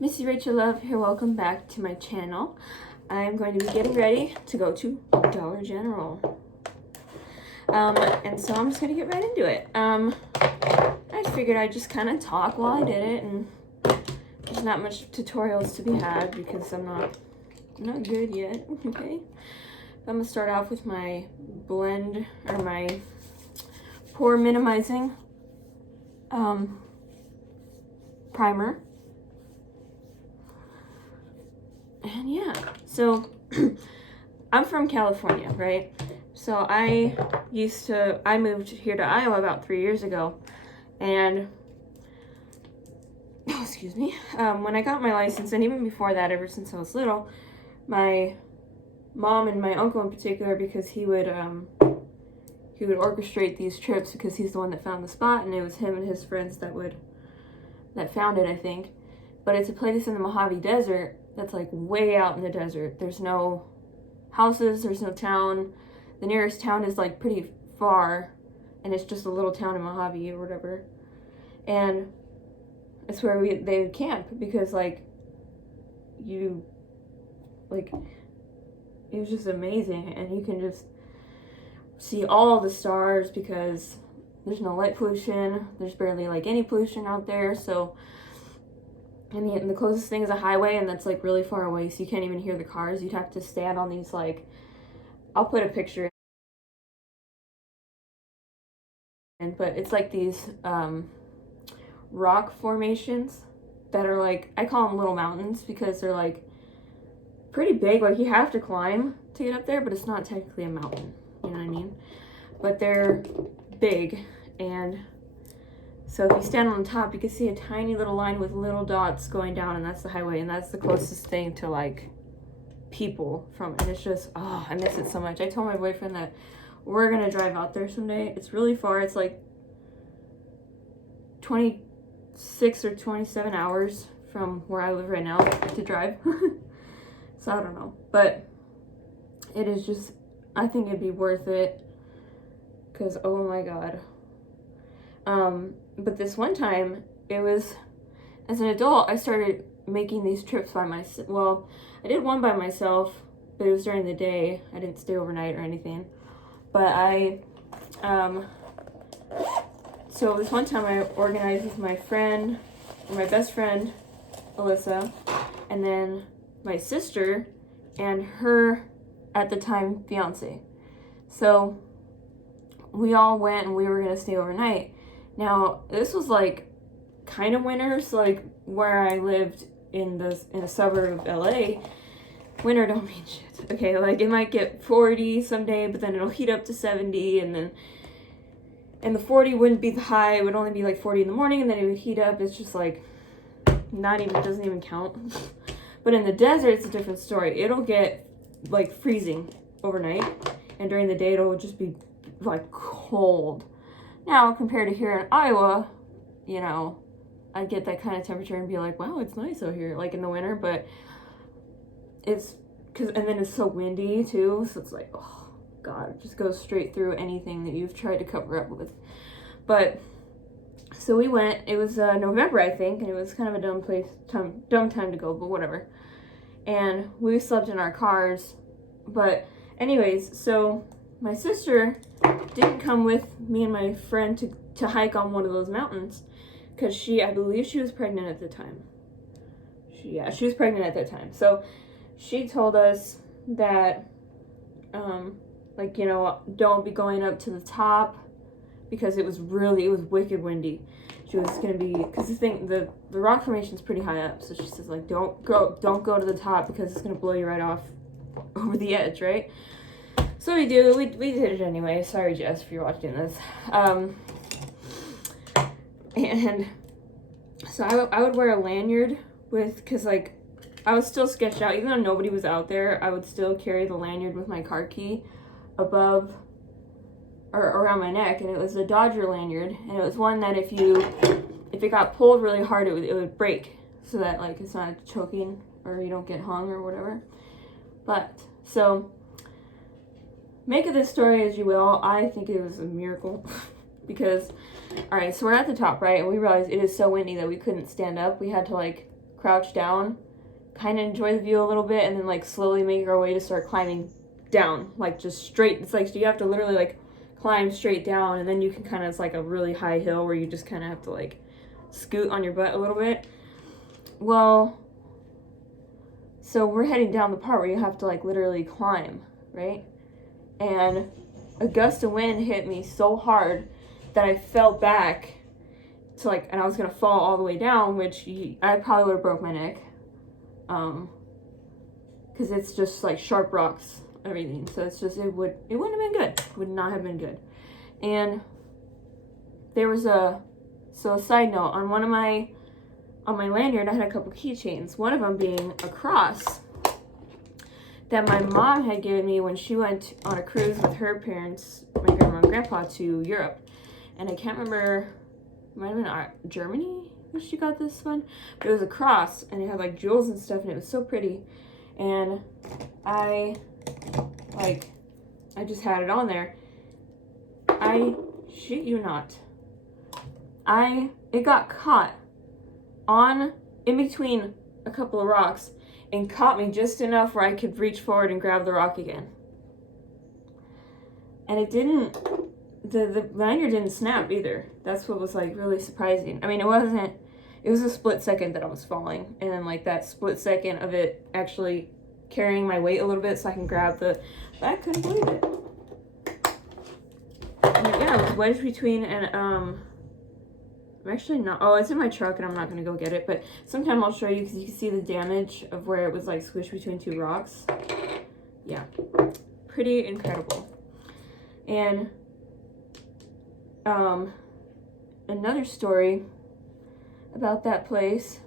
Missy Rachel Love here, welcome back to my channel. I'm going to be getting ready to go to Dollar General. And so I'm just going to get right into it. I figured I'd just kind of talk while I did it, and there's not much tutorials to be had because I'm not good yet, okay? I'm going to start off with my blend, or my pore minimizing primer. And yeah, so I'm from California, right? So I moved here to Iowa about 3 years ago, and excuse me, when I got my license, and even before that, ever since I was little, my mom and my uncle in particular, because he would orchestrate these trips because he's the one that found the spot, and it was him and his friends that found it, I think. But it's a place in the Mojave Desert that's like way out in the desert. There's no houses, there's no town. The nearest town is like pretty far, and it's just a little town in Mojave or whatever. And it's where they would camp because it was just amazing, and you can just see all the stars because there's no light pollution. There's barely like any pollution out there, so. And the closest thing is a highway, and that's like really far away, so you can't even hear the cars. You'd have to stand on these, like, I'll put a picture in, but it's like these rock formations that are like, I call them little mountains because they're like pretty big. Like, you have to climb to get up there, but it's not technically a mountain, you know what I mean? But they're big, and so if you stand on the top, you can see a tiny little line with little dots going down, and that's the highway, and that's the closest thing to, like, people from it. And it's just, oh, I miss it so much. I told my boyfriend that we're going to drive out there someday. It's really far. It's like 26 or 27 hours from where I live right now to drive. So I don't know. But it is just, I think it'd be worth it because, oh my God. But this one time, it was, as an adult, I started making these trips by myself. Well, I did one by myself, but it was during the day. I didn't stay overnight or anything. But so this one time I organized with my friend, or my best friend, Alyssa, and then my sister and her, at the time, fiance. So we all went, and we were going to stay overnight. Now, this was like kind of winter, so like where I lived in a suburb of LA, winter don't mean shit. Okay, like it might get 40 someday, but then it'll heat up to 70, and the 40 wouldn't be the high, it would only be like 40 in the morning, and then it would heat up. It's just like doesn't even count. But in the desert, it's a different story. It'll get like freezing overnight, and during the day it'll just be like cold. Now, compared to here in Iowa, you know, I'd get that kind of temperature and be like, wow, it's nice out here, like in the winter, but and then it's so windy too, so it's like, oh God, it just goes straight through anything that you've tried to cover up with. But, so we went, it was November, I think, and it was kind of a dumb time to go, but whatever. And we slept in our cars, but anyways, so my sister didn't come with me and my friend to hike on one of those mountains because I believe she was pregnant at the time. She was pregnant at that time. So she told us that, don't be going up to the top because it was wicked windy. She was going to be, because the rock formation's pretty high up. So she says, like, don't go to the top because it's going to blow you right off over the edge, right? So we did it anyway. Sorry, Jess, if you're watching this. And so I would wear a lanyard because like I was still sketched out, even though nobody was out there. I would still carry the lanyard with my car key above or around my neck, and it was a Dodger lanyard, and it was one that if it got pulled really hard, it would break, so that like it's not choking or you don't get hung or whatever. But so. Make of this story as you will. I think it was a miracle because, all right, so we're at the top, right? And we realized it is so windy that we couldn't stand up. We had to like crouch down, kind of enjoy the view a little bit, and then like slowly make our way to start climbing down, like just straight. It's like you have to literally like climb straight down, and then you can kind of, it's like a really high hill where you just kind of have to like scoot on your butt a little bit. Well, so we're heading down the part where you have to like literally climb, right? And a gust of wind hit me so hard that I fell back to like, and I was gonna fall all the way down, which I probably would have broke my neck, because it's just like sharp rocks, everything. So it's just, it wouldn't have been good. It would not have been good. And there was a side note, on my lanyard, I had a couple keychains. One of them being a cross that my mom had given me when she went on a cruise with her parents, my grandma and grandpa, to Europe. And I can't remember, it might have been Germany where she got this one. But it was a cross, and it had like jewels and stuff, and it was so pretty. And I just had it on there. I shit you not, it got caught in between a couple of rocks and caught me just enough where I could reach forward and grab the rock again. And it didn't, the lanyard didn't snap either. That's what was like really surprising. I mean, it was a split second that I was falling, and then like that split second of it actually carrying my weight a little bit so I can grab but I couldn't believe it. And yeah, it was wedged between, and I'm actually not, oh, it's in my truck and I'm not gonna go get it, but sometime I'll show you, because you can see the damage of where it was like squished between two rocks. Yeah, pretty incredible. And another story about that place,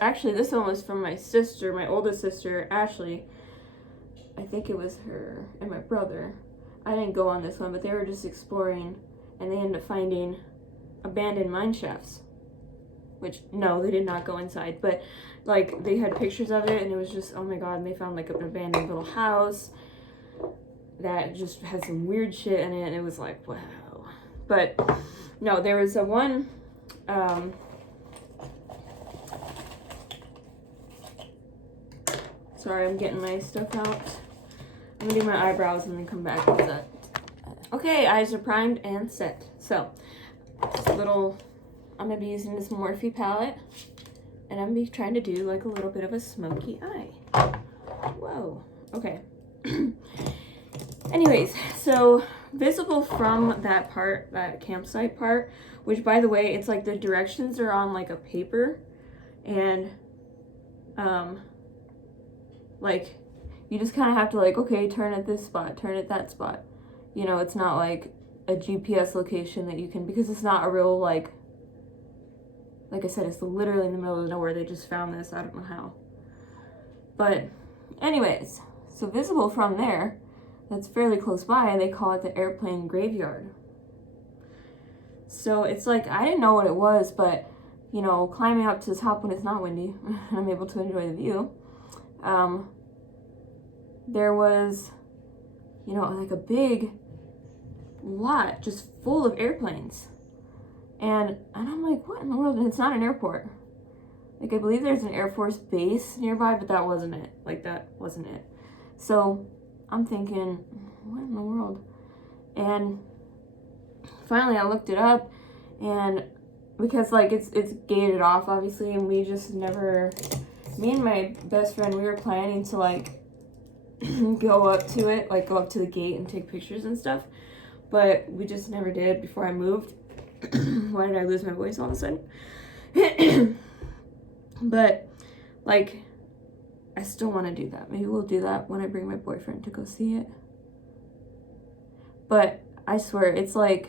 actually this one was from my sister, my oldest sister, Ashley. I think it was her and my brother. I didn't go on this one, but they were just exploring, and they ended up finding abandoned mine shafts. Which, no, they did not go inside, but like they had pictures of it, and it was just, oh my god, and they found like an abandoned little house that just had some weird shit in it, and it was like, wow. But no, there was a one, sorry, I'm getting my stuff out. I'm gonna do my eyebrows and then come back with that. Okay, eyes are primed and set. So, just a little, I'm gonna be using this Morphe palette, and I'm gonna be trying to do like a little bit of a smoky eye. Whoa, okay. Anyways, so visible from that part, that campsite part, which by the way, it's like the directions are on like a paper, and like you just kind of have to like, okay, turn at this spot, turn at that spot. You know, it's not like a GPS location that you can, because it's not a real like I said, it's literally in the middle of nowhere. They just found this, I don't know how. But anyways, so visible from there, that's fairly close by, they call it the airplane graveyard. So it's like, I didn't know what it was, but you know, climbing up to the top when it's not windy, I'm able to enjoy the view. There was, you know, like a big lot just full of airplanes. And I'm like, what in the world? And it's not an airport. Like, I believe there's an Air Force base nearby, but that wasn't it. Like, that wasn't it. So I'm thinking, what in the world? And finally I looked it up, and because like it's gated off obviously, and we just never, me and my best friend, we were planning to like go up to it, like go up to the gate and take pictures and stuff, but we just never did before I moved. Why did I lose my voice all of a sudden? But like, I still want to do that. Maybe we'll do that when I bring my boyfriend to go see it. But I swear, it's like,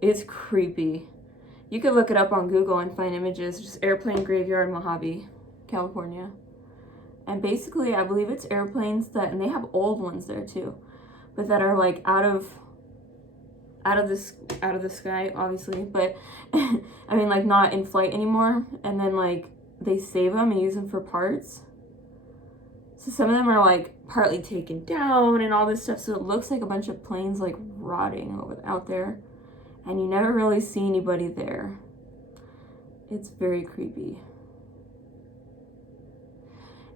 it's creepy. You could look it up on Google and find images, just airplane graveyard, Mojave, California. And basically, I believe it's airplanes that, and they have old ones there too, but that are like out of the sky, obviously, but I mean, like, not in flight anymore, and then like they save them and use them for parts. So some of them are like partly taken down and all this stuff, so it looks like a bunch of planes like rotting out there, and you never really see anybody there. It's very creepy.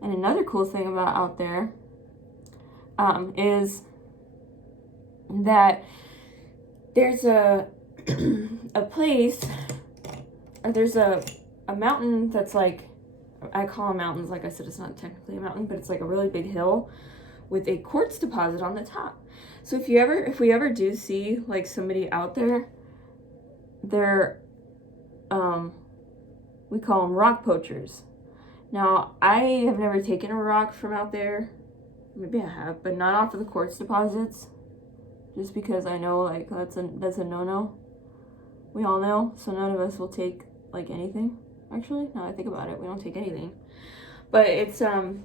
And another cool thing about out there is that there's a a place, or there's a mountain that's like, I call them mountains, like I said, it's not technically a mountain, but it's like a really big hill with a quartz deposit on the top. So if we ever do see like somebody out there, they're we call them rock poachers. Now, I have never taken a rock from out there. Maybe I have, but not off of the quartz deposits. Just because I know like that's a no-no. We all know, so none of us will take like anything. Actually, now I think about it, we don't take anything. But it's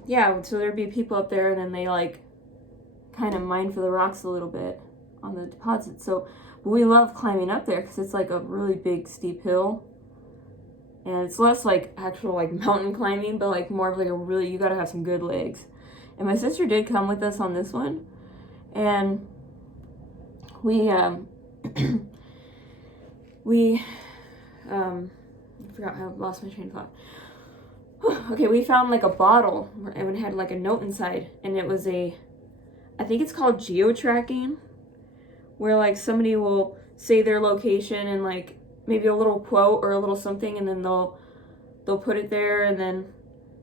yeah, so there'd be people up there, and then they like kind of mine for the rocks a little bit on the deposit. So we love climbing up there because it's like a really big steep hill, and it's less like actual like mountain climbing, but like more of like a really, you gotta have some good legs. And my sister did come with us on this one, and we I forgot, I lost my train of thought. Okay, we found like a bottle, and it had like a note inside, and it was I think it's called geo-tracking, where like somebody will say their location and like maybe a little quote or a little something, and then they'll put it there, and then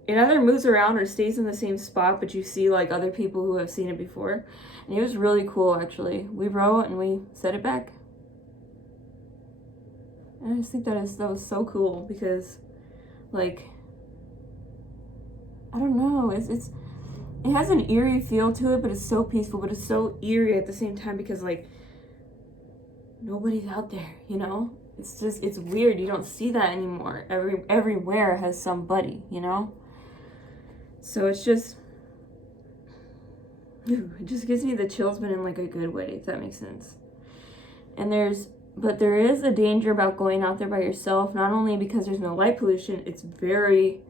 it either moves around or stays in the same spot, but you see like other people who have seen it before. And it was really cool, actually. We wrote and we set it back. And I just think that was so cool, because like, I don't know, it has an eerie feel to it, but it's so peaceful, but it's so eerie at the same time, because like nobody's out there, you know? It's just, it's weird. You don't see that anymore. Everywhere has somebody, you know? So it's just, it just gives me the chills, but in like a good way, if that makes sense. And there is a danger about going out there by yourself, not only because there's no light pollution, it's very,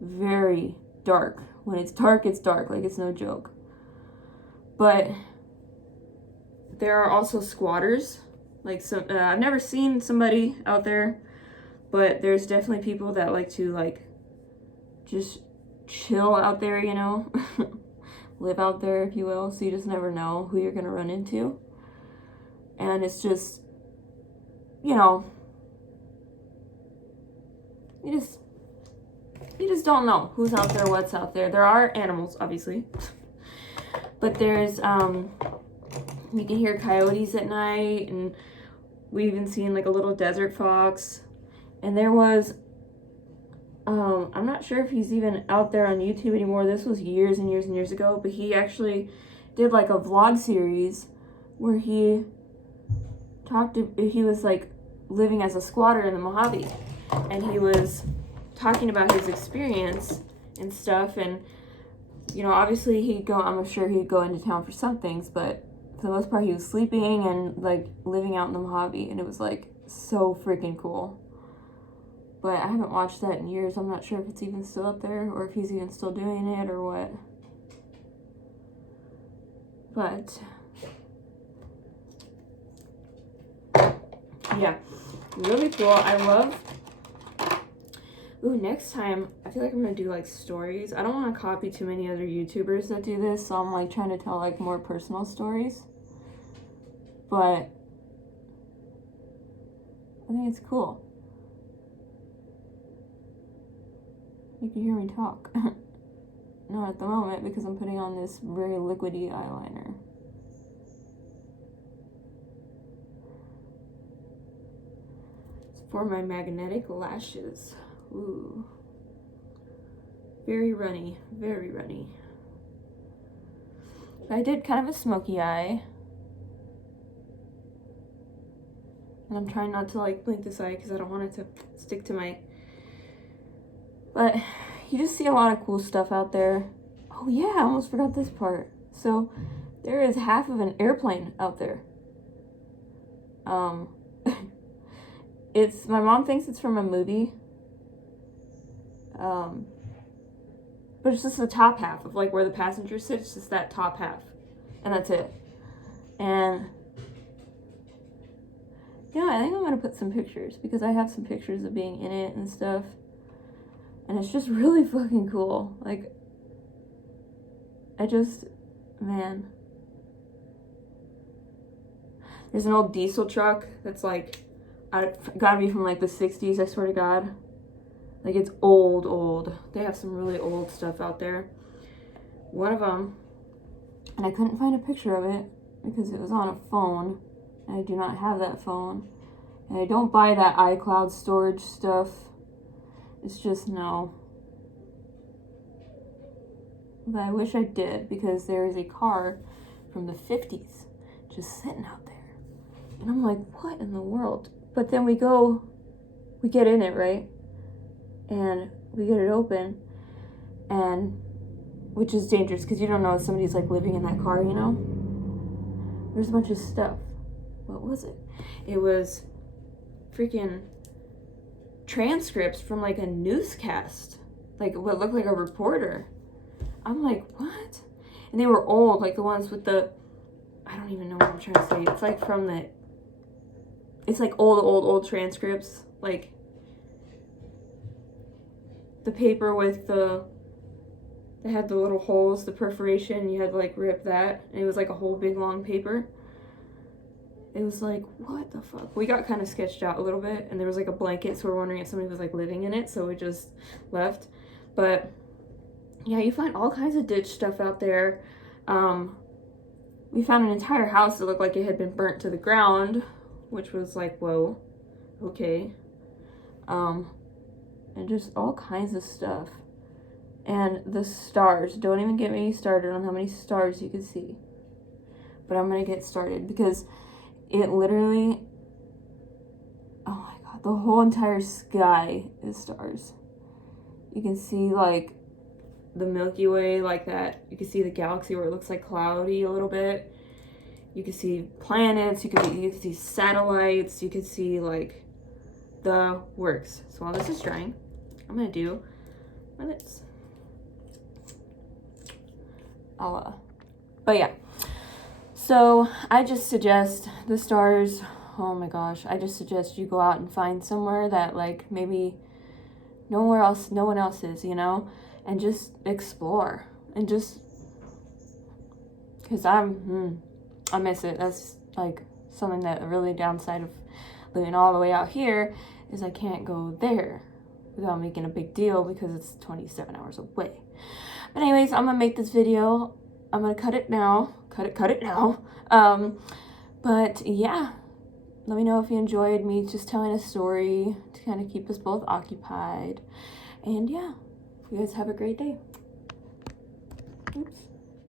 very dark. When it's dark, like it's no joke. But there are also squatters. Like I've never seen somebody out there, but there's definitely people that like to like just chill out there, you know, live out there, if you will. So you just never know who you're gonna run into, and it's just, you know, you just don't know who's out there, what's out there. There are animals, obviously, but there's you can hear coyotes at night, and we even seen like a little desert fox. And there was I'm not sure if he's even out there on YouTube anymore. This was years and years and years ago, but he actually did like a vlog series where he was like living as a squatter in the Mojave, and he was talking about his experience and stuff. And you know, obviously I'm sure he'd go into town for some things, but for the most part he was sleeping and like living out in the Mojave, and it was like so freaking cool. But I haven't watched that in years. I'm not sure if it's even still up there, or if he's even still doing it, or what. But yeah, really cool. I love. Ooh, next time I feel like I'm gonna do like stories. I don't want to copy too many other YouTubers that do this, so I'm like trying to tell like more personal stories. But I think it's cool. You can hear me talk. Not at the moment, because I'm putting on this very liquidy eyeliner. It's for my magnetic lashes. Ooh. Very runny, very runny. I did kind of a smoky eye. And I'm trying not to like blink this eye because I don't want it to stick to my... But you just see a lot of cool stuff out there. Oh yeah, I almost forgot this part. So there is half of an airplane out there. My mom thinks it's from a movie. But it's just the top half of like where the passenger sits, it's just that top half. And that's it. And yeah, I think I'm gonna put some pictures because I have some pictures of being in it and stuff. And it's just really fucking cool. Like, man. There's an old diesel truck that's like, gotta be from like the 60s, I swear to God. Like, it's old. They have some really old stuff out there. One of them, and I couldn't find a picture of it because it was on a phone. And I do not have that phone. And I don't buy that iCloud storage stuff. It's just no. But I wish I did because there is a car from the 50s just sitting out there. And I'm like, what in the world? But then we get in it, right? And we get it open, and which is dangerous because you don't know if somebody's like living in that car, you know? There's a bunch of stuff. What was it? It was freaking transcripts from like a newscast, like what looked like a reporter. I'm like, what? And they were old, like the ones with the, I don't even know what I'm trying to say. It's like it's like old transcripts, like the paper with they had the little holes, the perforation, and you had to like rip that, and it was like a whole big long paper. It was like, what the fuck? We got kind of sketched out a little bit, and there was like a blanket, so we're wondering if somebody was like living in it, so we just left. But yeah, you find all kinds of ditch stuff out there. We found an entire house that looked like it had been burnt to the ground, which was like, whoa, okay. And just all kinds of stuff. And the stars, don't even get me started on how many stars you can see. But I'm gonna get started because it literally, oh my God, the whole entire sky is stars. You can see like the Milky Way like that. You can see the galaxy where it looks like cloudy a little bit. You can see planets, you can see satellites, you can see like the works. So while this is drying, I'm gonna do my lips. But yeah. So I just suggest the stars, oh my gosh, I just suggest you go out and find somewhere that like maybe no one else is, you know, and just explore and just, because I miss it. That's like something that really downside of living all the way out here is I can't go there without making a big deal because it's 27 hours away. But anyways, I'm gonna make this video. I'm gonna cut it now. Cut it now. But yeah, let me know if you enjoyed me just telling a story to kind of keep us both occupied. And yeah, you guys have a great day. Oops.